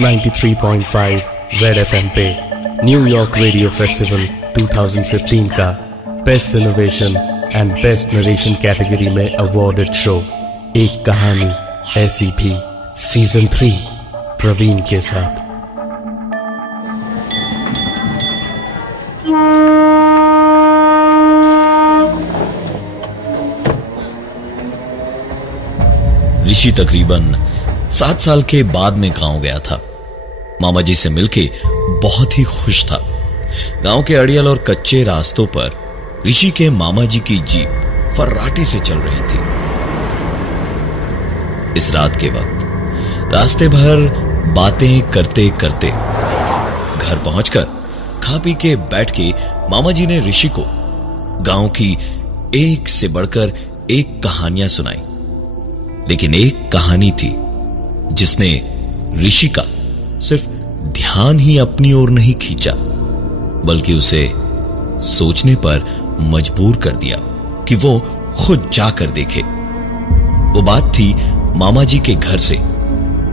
93.5 red FM पे New York radio festival 2015 का best innovation and best narration category में awarded show एक कहानी ऐसी भी सीजन 3 प्रवीण के साथ। ऋषि तकरीबन 7 साल के बाद में गांव गया था। मामा जी से मिलके बहुत ही खुश था। गांव के अड़ियल और कच्चे रास्तों पर ऋषि के मामा जी की जीप फर्राटे से चल रही थी। इस रात के वक्त रास्ते भर बातें करते करते घर पहुंचकर खा पी के बैठ के मामा जी ने ऋषि को गांव की एक से बढ़कर एक कहानियां सुनाई। लेकिन एक कहानी थी जिसने ऋषि का सिर्फ ध्यान ही अपनी ओर नहीं खींचा, बल्कि उसे सोचने पर मजबूर कर दिया कि वो खुद जाकर देखे। वो बात थी मामा जी के घर से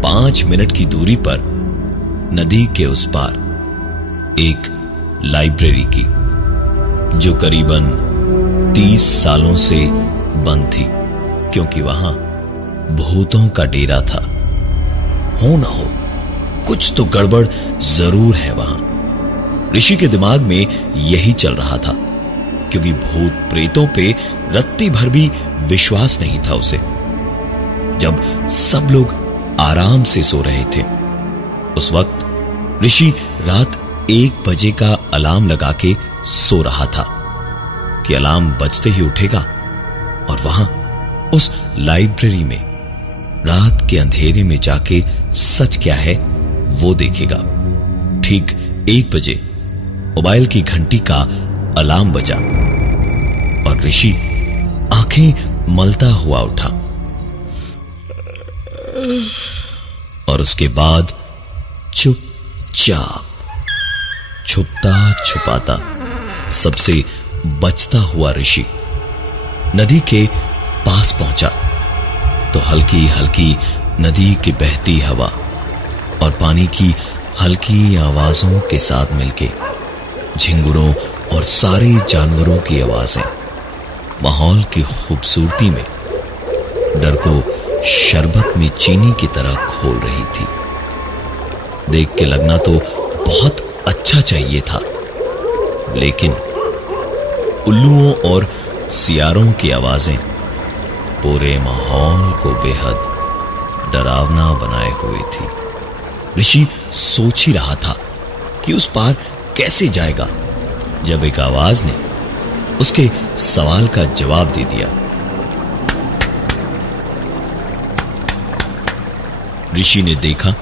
5 मिनट की दूरी पर नदी के उस पार एक लाइब्रेरी की, जो करीबन 30 सालों से बंद थी, क्योंकि वहां भूतों का डेरा था। हो ना हो, कुछ तो गड़बड़ जरूर है वहां। ऋषि के दिमाग में यही चल रहा था, क्योंकि भूत प्रेतों पे रत्ती भर भी विश्वास नहीं था उसे। जब सब लोग आराम से सो रहे थे, उस वक्त ऋषि रात 1 बजे का अलार्म लगा के सो रहा था कि अलार्म बजते ही उठेगा और वहां उस लाइब्रेरी में रात के अंधेरे में जाके सच क्या है वो देखेगा। ठीक 1 बजे मोबाइल की घंटी का अलार्म बजा और ऋषि आंखें मलता हुआ उठा। और उसके बाद चुपचाप छुपता छुपाता सबसे बचता हुआ ऋषि नदी के पास पहुंचा तो हल्की हल्की नदी की बहती हवा और पानी की हल्की आवाजों के साथ मिलके झिंगुरों और सारे जानवरों की आवाजें माहौल की खूबसूरती में डर को शरबत में चीनी की तरह खोल रही थी। देख के लगना तो बहुत अच्छा चाहिए था, लेकिन उल्लुओं और सियारों की आवाजें पूरे माहौल को बेहद डरावना बनाए हुए थी। ऋषि सोच ही रहा था कि उस पार कैसे जाएगा, जब एक आवाज ने उसके सवाल का जवाब दे दिया। ऋषि ने देखा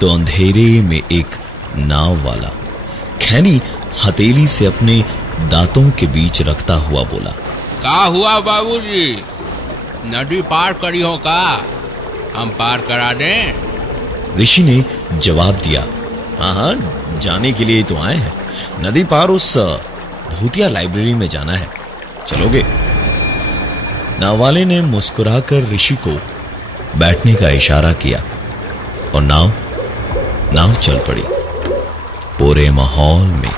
तो अंधेरे में एक नाव वाला खैनी हथेली से अपने दांतों के बीच रखता हुआ बोला, क्या हुआ बाबूजी, नदी पार करी हो का? हम पार करा दें? ऋषि ने जवाब दिया, हाँ हाँ, जाने के लिए तो आए हैं। नदी पार उस भूतिया लाइब्रेरी में जाना है, चलोगे? नाव वाले ने मुस्कुराकर ऋषि को बैठने का इशारा किया और नाव चल पड़ी। पूरे माहौल में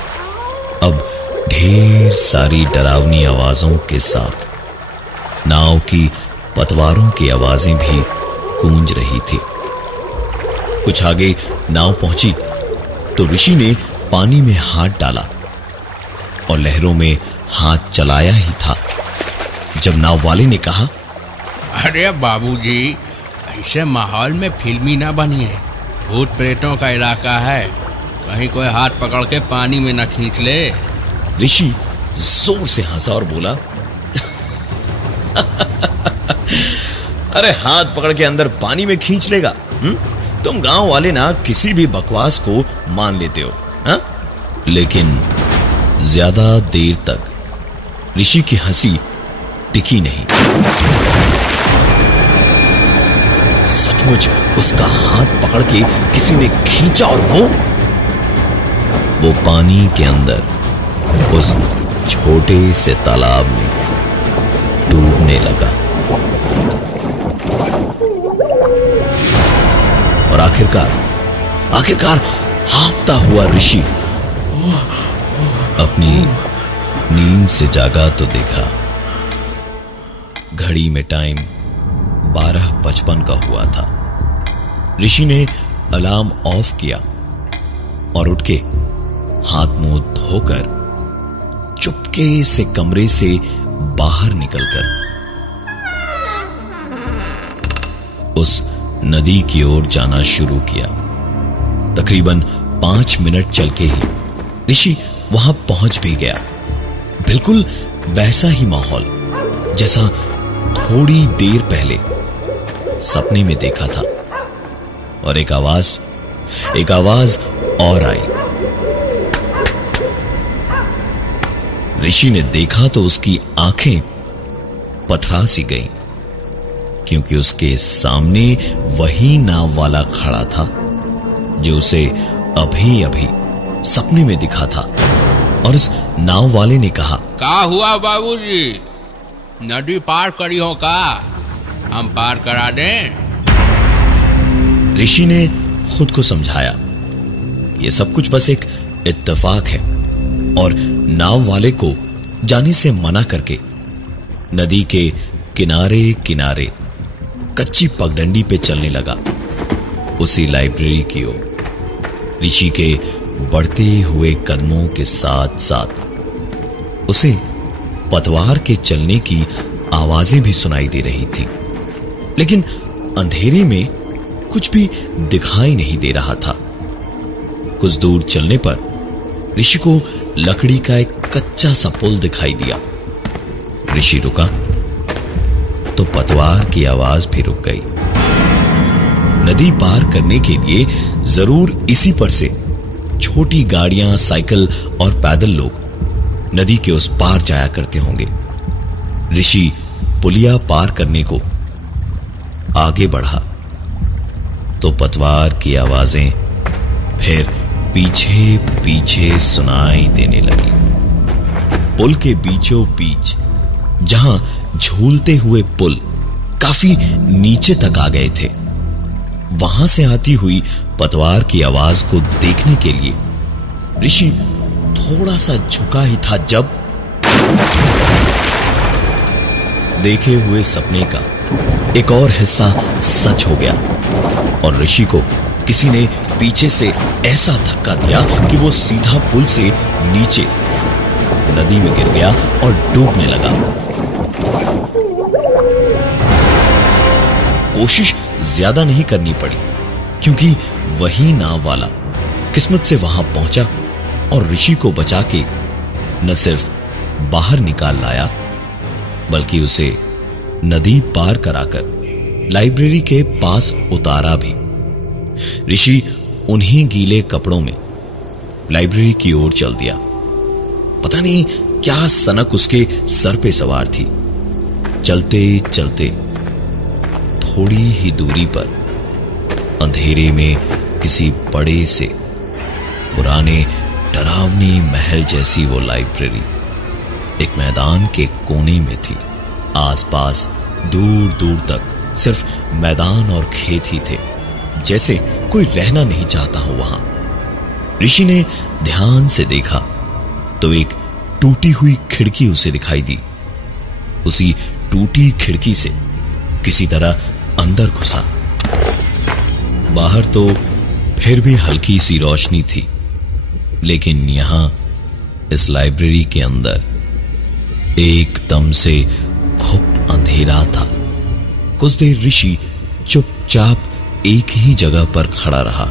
अब ढेर सारी डरावनी आवाजों के साथ नाव की पतवारों की आवाजें भी गूंज रही थी। कुछ आगे नाव पहुंची तो ऋषि ने पानी में हाथ डाला और लहरों में हाथ चलाया ही था जब नाव वाले ने कहा, अरे बाबूजी, ऐसे माहौल में फिल्मी ना बनिए। भूत प्रेतों का इलाका है, कहीं कोई हाथ पकड़ के पानी में न खींच ले। ऋषि जोर से हंसा और बोला, अरे हाथ पकड़ के अंदर पानी में खींच लेगा? तुम गांव वाले ना किसी भी बकवास को मान लेते हो, हा? लेकिन ज्यादा देर तक ऋषि की हंसी टिकी नहीं। सचमुच उसका हाथ पकड़ के किसी ने खींचा और वो पानी के अंदर उस छोटे से तालाब में डूबने लगा। और आखिरकार आखिरकार हाँफता हुआ ऋषि अपनी नींद से जागा तो देखा घड़ी में टाइम 12:55 का हुआ था। ऋषि ने अलार्म ऑफ किया और उठ के हाथ मुंह धोकर चुपके से कमरे से बाहर निकलकर उस नदी की ओर जाना शुरू किया। तकरीबन 5 मिनट चल के ही ऋषि वहां पहुंच भी गया। बिल्कुल वैसा ही माहौल जैसा थोड़ी देर पहले सपने में देखा था। और एक आवाज और आई। ऋषि ने देखा तो उसकी आंखें पथरा सी गईं, क्योंकि उसके सामने वही नाव वाला खड़ा था जो उसे अभी अभी सपने में दिखा था। और उस नाव वाले ने कहा, क्या हुआ बाबूजी, नदी पार करी हो का? हम पार करा दें? ऋषि ने खुद को समझाया, यह सब कुछ बस एक इत्तेफाक है, और नाव वाले को जाने से मना करके नदी के किनारे किनारे कच्ची पगडंडी पे चलने लगा उसी लाइब्रेरी की ओर। ऋषि के बढ़ते हुए कदमों के साथ साथ उसे पतवार के चलने की आवाजें भी सुनाई दे रही थी, लेकिन अंधेरे में कुछ भी दिखाई नहीं दे रहा था। कुछ दूर चलने पर ऋषि को लकड़ी का एक कच्चा सा पुल दिखाई दिया। ऋषि रुका तो पतवार की आवाज भी रुक गई। नदी पार करने के लिए जरूर इसी पर से छोटी गाड़ियां, साइकिल और पैदल लोग नदी के उस पार जाया करते होंगे। ऋषि पुलिया पार करने को आगे बढ़ा तो पतवार की आवाजें फिर पीछे पीछे सुनाई देने लगी। पुल के बीचों बीच जहां झूलते हुए पुल काफी नीचे तक आ गए थे, वहां से आती हुई पतवार की आवाज को देखने के लिए ऋषि थोड़ा सा झुका ही था जब देखे हुए सपने का एक और हिस्सा सच हो गया और ऋषि को किसी ने पीछे से ऐसा धक्का दिया कि वो सीधा पुल से नीचे नदी में गिर गया और डूबने लगा। कोशिश ज्यादा नहीं करनी पड़ी, क्योंकि वही नाव वाला किस्मत से वहां पहुंचा और ऋषि को बचा के न सिर्फ बाहर निकाल लाया, बल्कि उसे नदी पार कराकर लाइब्रेरी के पास उतारा भी। ऋषि उन्हीं गीले कपड़ों में लाइब्रेरी की ओर चल दिया। पता नहीं क्या सनक उसके सर पे सवार थी। चलते चलते थोड़ी ही दूरी पर अंधेरे में किसी बड़े से पुराने डरावनी महल जैसी वो लाइब्रेरी एक मैदान के कोने में थी। आसपास दूर दूर तक सिर्फ मैदान और खेत ही थे, जैसे कोई रहना नहीं चाहता हो वहां। ऋषि ने ध्यान से देखा तो एक टूटी हुई खिड़की उसे दिखाई दी। उसी टूटी खिड़की से किसी तरह अंदर घुसा। बाहर तो फिर भी हल्की सी रोशनी थी, लेकिन यहां इस लाइब्रेरी के अंदर एकदम से घुप अंधेरा था। कुछ देर ऋषि चुपचाप एक ही जगह पर खड़ा रहा।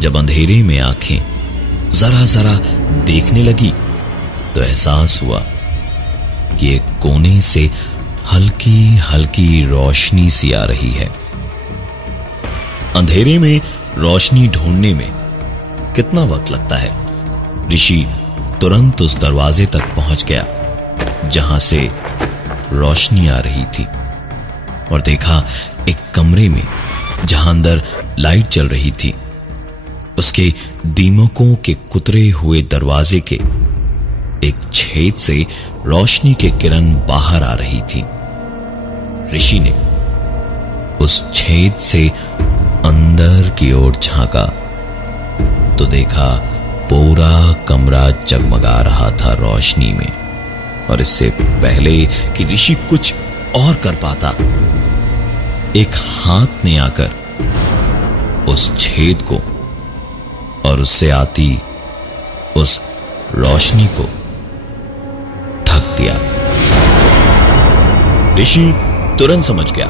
जब अंधेरे में आंखें जरा जरा देखने लगी तो एहसास हुआ कि एक कोने से हल्की हल्की रोशनी सी आ रही है। अंधेरे में रोशनी ढूंढने में कितना वक्त लगता है। ऋषि तुरंत उस दरवाजे तक पहुंच गया जहां से रोशनी आ रही थी और देखा एक कमरे में जहां अंदर लाइट जल रही थी, उसके दीमकों के कुतरे हुए दरवाजे के एक छेद से रोशनी के किरण बाहर आ रही थी। ऋषि ने उस छेद से अंदर की ओर झांका तो देखा पूरा कमरा जगमगा रहा था रोशनी में। और इससे पहले कि ऋषि कुछ और कर पाता, एक हाथ ने आकर उस छेद को और उससे आती उस रोशनी को ढक दिया। ऋषि तुरंत समझ गया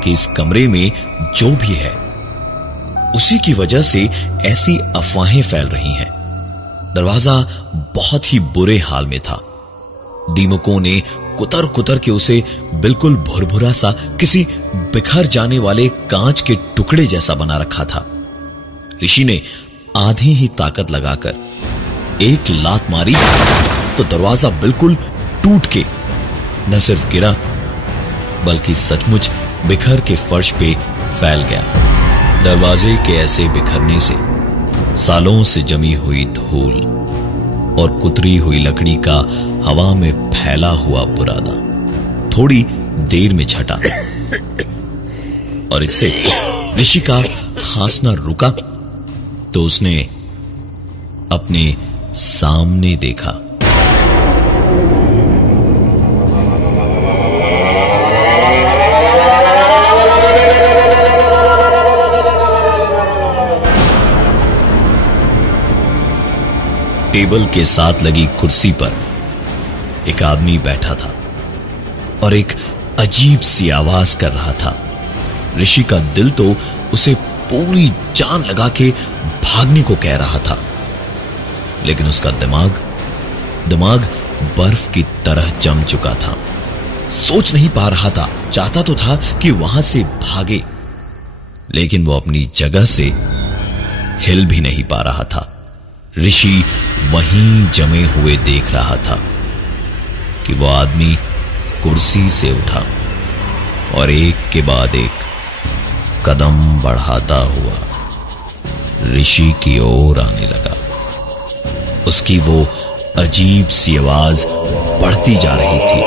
कि इस कमरे में जो भी है उसी की वजह से ऐसी अफवाहें फैल रही हैं। दरवाजा बहुत ही बुरे हाल में था। दीमकों ने कुतर कुतर के उसे बिल्कुल भुरभुरा सा, किसी बिखर जाने वाले कांच के टुकड़े जैसा बना रखा था। ऋषि ने आधी ही ताकत लगाकर एक लात मारी तो दरवाजा बिल्कुल टूट के न सिर्फ गिरा बल्कि सचमुच बिखर के फर्श पे फैल गया। दरवाजे के ऐसे बिखरने से सालों से जमी हुई धूल और कुतरी हुई लकड़ी का हवा में फैला हुआ बुरादा थोड़ी देर में छटा और इससे ऋषि का खांसना रुका तो उसने अपने सामने देखा। टेबल के साथ लगी कुर्सी पर एक आदमी बैठा था और एक अजीब सी आवाज कर रहा था। ऋषि का दिल तो उसे पूरी जान लगा के भागने को कह रहा था, लेकिन उसका दिमाग बर्फ की तरह जम चुका था। सोच नहीं पा रहा था। चाहता तो था कि वहां से भागे, लेकिन वो अपनी जगह से हिल भी नहीं पा रहा था। ऋषि वहीं जमे हुए देख रहा था कि वो आदमी कुर्सी से उठा और एक के बाद एक कदम बढ़ाता हुआ ऋषि की ओर आने लगा। उसकी वो अजीब सी आवाज बढ़ती जा रही थी।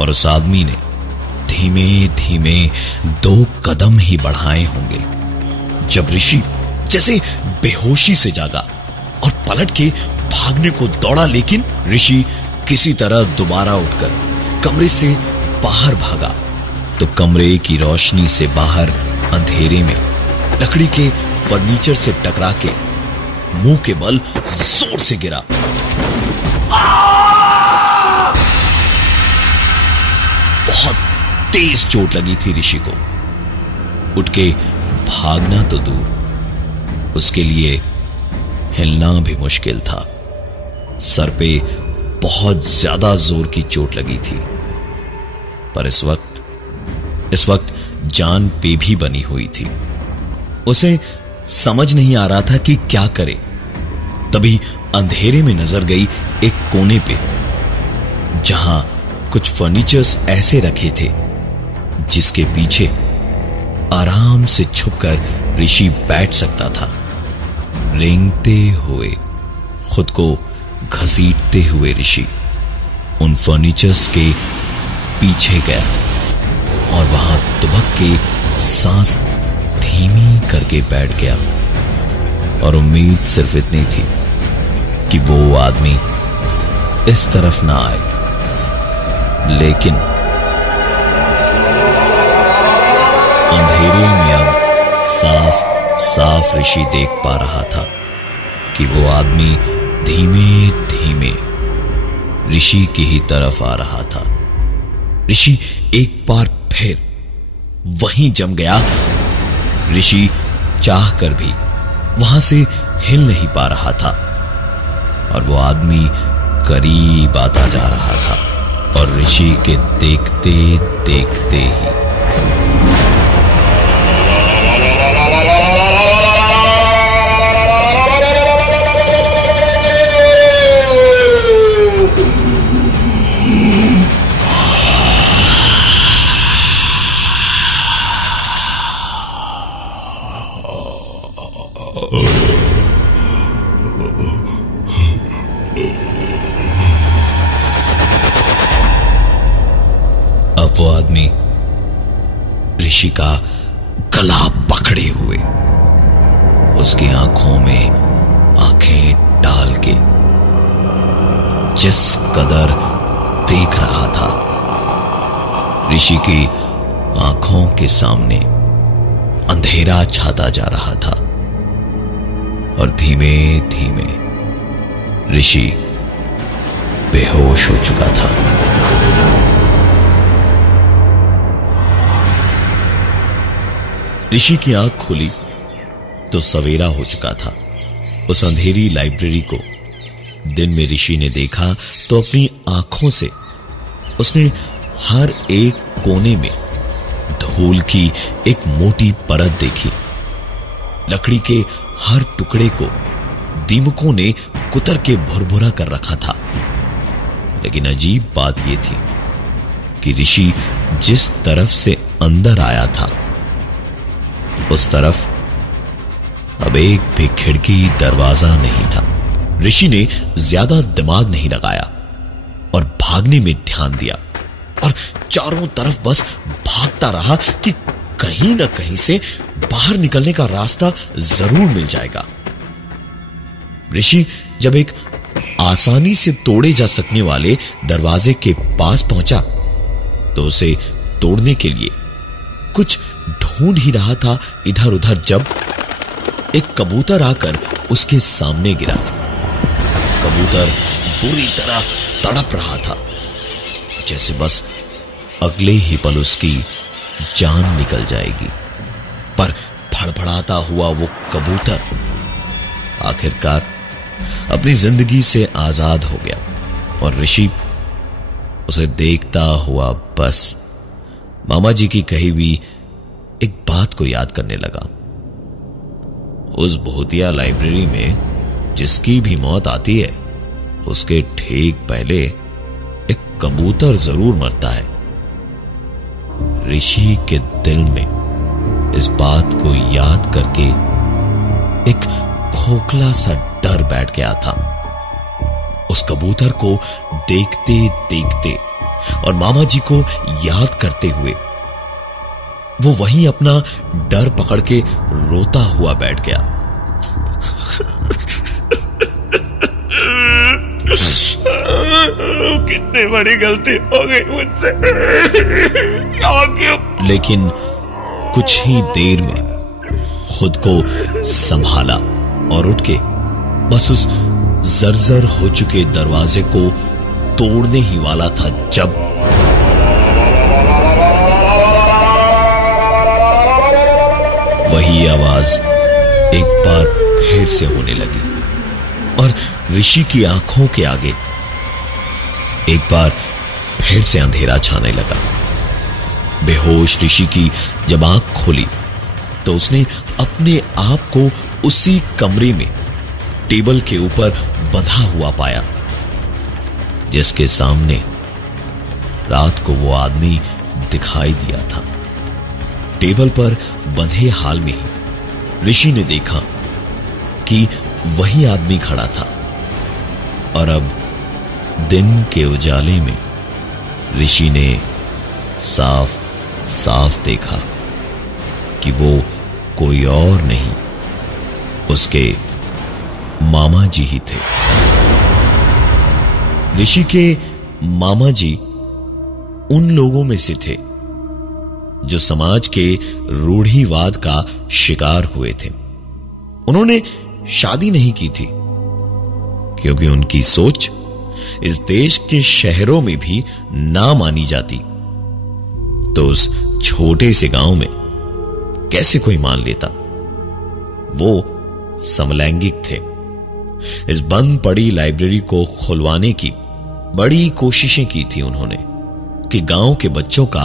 और उस आदमी ने धीमे धीमे 2 कदम ही बढ़ाए होंगे जब ऋषि जैसे बेहोशी से जागा और पलट के भागने को दौड़ा, लेकिन ऋषि किसी तरह दोबारा उठकर कमरे से बाहर भागा तो कमरे की रोशनी से बाहर अंधेरे में लकड़ी के फर्नीचर से टकरा के मुंह के बल जोर से गिरा। बहुत तेज चोट लगी थी ऋषि को। उठ के भागना तो दूर, उसके लिए हिलना भी मुश्किल था। सर पे बहुत ज्यादा जोर की चोट लगी थी, पर इस वक्त जान पे भी बनी हुई थी। उसे समझ नहीं आ रहा था कि क्या करे। तभी अंधेरे में नजर गई एक कोने पे, जहां कुछ फर्नीचर्स ऐसे रखे थे जिसके पीछे आराम से छुपकर ऋषि बैठ सकता था। रेंगते हुए, खुद को घसीटते हुए ऋषि उन फर्नीचर्स के पीछे गया और वहां दुबक के सांस धीमी करके बैठ गया। और उम्मीद सिर्फ इतनी थी कि वो आदमी इस तरफ ना आए, लेकिन अंधेरे में अब साफ साफ ऋषि देख पा रहा था कि वो आदमी धीमे धीमे ऋषि की ही तरफ आ रहा था। ऋषि एक बार फिर वहीं जम गया। ऋषि चाह कर भी वहां से हिल नहीं पा रहा था और वो आदमी करीब आता जा रहा था और ऋषि के देखते देखते ही वो आदमी ऋषि का गला पकड़े हुए उसकी आंखों में आंखें डाल के जिस कदर देख रहा था, ऋषि की आंखों के सामने अंधेरा छाता जा रहा था और धीमे धीमे ऋषि बेहोश हो चुका था। ऋषि की आंख खुली तो सवेरा हो चुका था। उस अंधेरी लाइब्रेरी को दिन में ऋषि ने देखा तो अपनी आंखों से उसने हर एक कोने में धूल की एक मोटी परत देखी। लकड़ी के हर टुकड़े को दीमकों ने कुतर के भुरभुरा कर रखा था। लेकिन अजीब बात यह थी कि ऋषि जिस तरफ से अंदर आया था उस तरफ अब एक भी खिड़की दरवाजा नहीं था। ऋषि ने ज्यादा दिमाग नहीं लगाया और भागने में ध्यान दिया और चारों तरफ बस भागता रहा कि कहीं ना कहीं से बाहर निकलने का रास्ता जरूर मिल जाएगा। ऋषि जब एक आसानी से तोड़े जा सकने वाले दरवाजे के पास पहुंचा तो उसे तोड़ने के लिए कुछ ढूंढ ही रहा था इधर उधर, जब एक कबूतर आकर उसके सामने गिरा। कबूतर बुरी तरह तड़प रहा था, जैसे बस अगले ही पल उसकी जान निकल जाएगी। पर फड़फड़ाता हुआ वो कबूतर आखिरकार अपनी जिंदगी से आजाद हो गया और ऋषि उसे देखता हुआ बस मामा जी की कही हुई एक बात को याद करने लगा। उस भूतिया लाइब्रेरी में जिसकी भी मौत आती है उसके ठीक पहले एक कबूतर जरूर मरता है। ऋषि के दिल में इस बात को याद करके एक खोखला सा डर बैठ गया था। उस कबूतर को देखते देखते और मामा जी को याद करते हुए वो वहीं अपना डर पकड़ के रोता हुआ बैठ गया। कितनी बड़ी गलती हो गई मुझसे। लेकिन कुछ ही देर में खुद को संभाला और उठ के बस उस जर्जर हो चुके दरवाजे को तोड़ने ही वाला था जब वही आवाज एक बार फिर से होने लगी और ऋषि की आंखों के आगे एक बार फिर से अंधेरा छाने लगा। बेहोश ऋषि की जब आंख खोली तो उसने अपने आप को उसी कमरे में टेबल के ऊपर बंधा हुआ पाया जिसके सामने रात को वो आदमी दिखाई दिया था। टेबल पर बंधे हाल में ही ऋषि ने देखा कि वही आदमी खड़ा था और अब दिन के उजाले में ऋषि ने साफ साफ देखा कि वो कोई और नहीं उसके मामा जी ही थे। ऋषि के मामा जी उन लोगों में से थे जो समाज के रूढ़िवाद का शिकार हुए थे। उन्होंने शादी नहीं की थी क्योंकि उनकी सोच इस देश के शहरों में भी ना मानी जाती तो उस छोटे से गांव में कैसे कोई मान लेता। वो समलैंगिक थे। इस बंद पड़ी लाइब्रेरी को खुलवाने की बड़ी कोशिशें की थी उन्होंने कि गांव के बच्चों का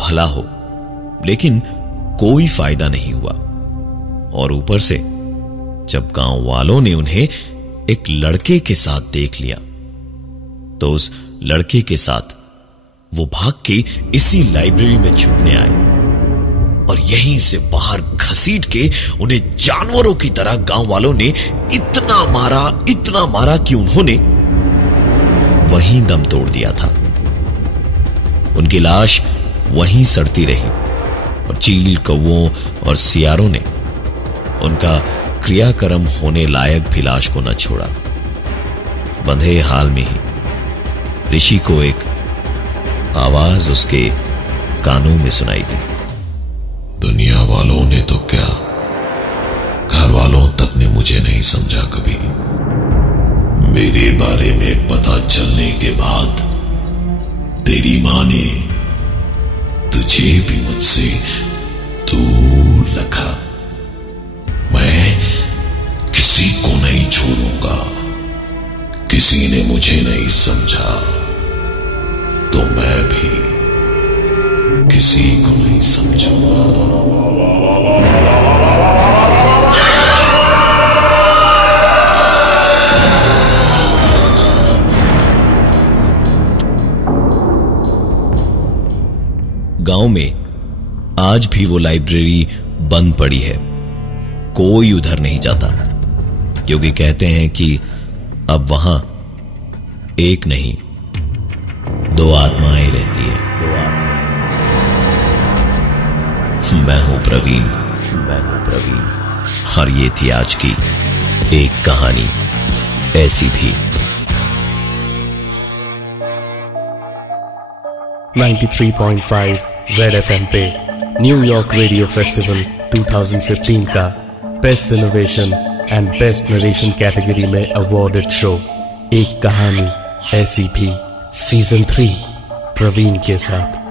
भला हो, लेकिन कोई फायदा नहीं हुआ। और ऊपर से जब गांव वालों ने उन्हें एक लड़के के साथ देख लिया तो उस लड़के के साथ वो भाग के इसी लाइब्रेरी में छुपने आए और यहीं से बाहर घसीट के उन्हें जानवरों की तरह गांव वालों ने इतना मारा कि उन्होंने वहीं दम तोड़ दिया था। उनकी लाश वहीं सड़ती रही और चील, कौवों और सियारों ने उनका क्रियाक्रम होने लायक भी लाश को न छोड़ा। बंधे हाल में ही ऋषि को एक आवाज उसके कानों में सुनाई दी। दुनिया वालों ने तो क्या, घर वालों तक ने मुझे नहीं समझा कभी। मेरे बारे में पता चलने के बाद तेरी मां ने तुझे भी मुझसे दूर रखा। मैं किसी को नहीं छोड़ूंगा। किसी ने मुझे नहीं समझा तो मैं भी किसी को नहीं समझूंगा। गांव में आज भी वो लाइब्रेरी बंद पड़ी है। कोई उधर नहीं जाता क्योंकि कहते हैं कि अब वहां एक नहीं, दो आत्माएं रहती है। मैं हूं प्रवीण और ये थी आज की एक कहानी ऐसी भी। 93.5 रेड एफएम पे न्यूयॉर्क रेडियो फेस्टिवल 2015 का best innovation and best narration category में अवॉर्डेड शो एक कहानी ऐसी भी सीजन 3 प्रवीण के साथ।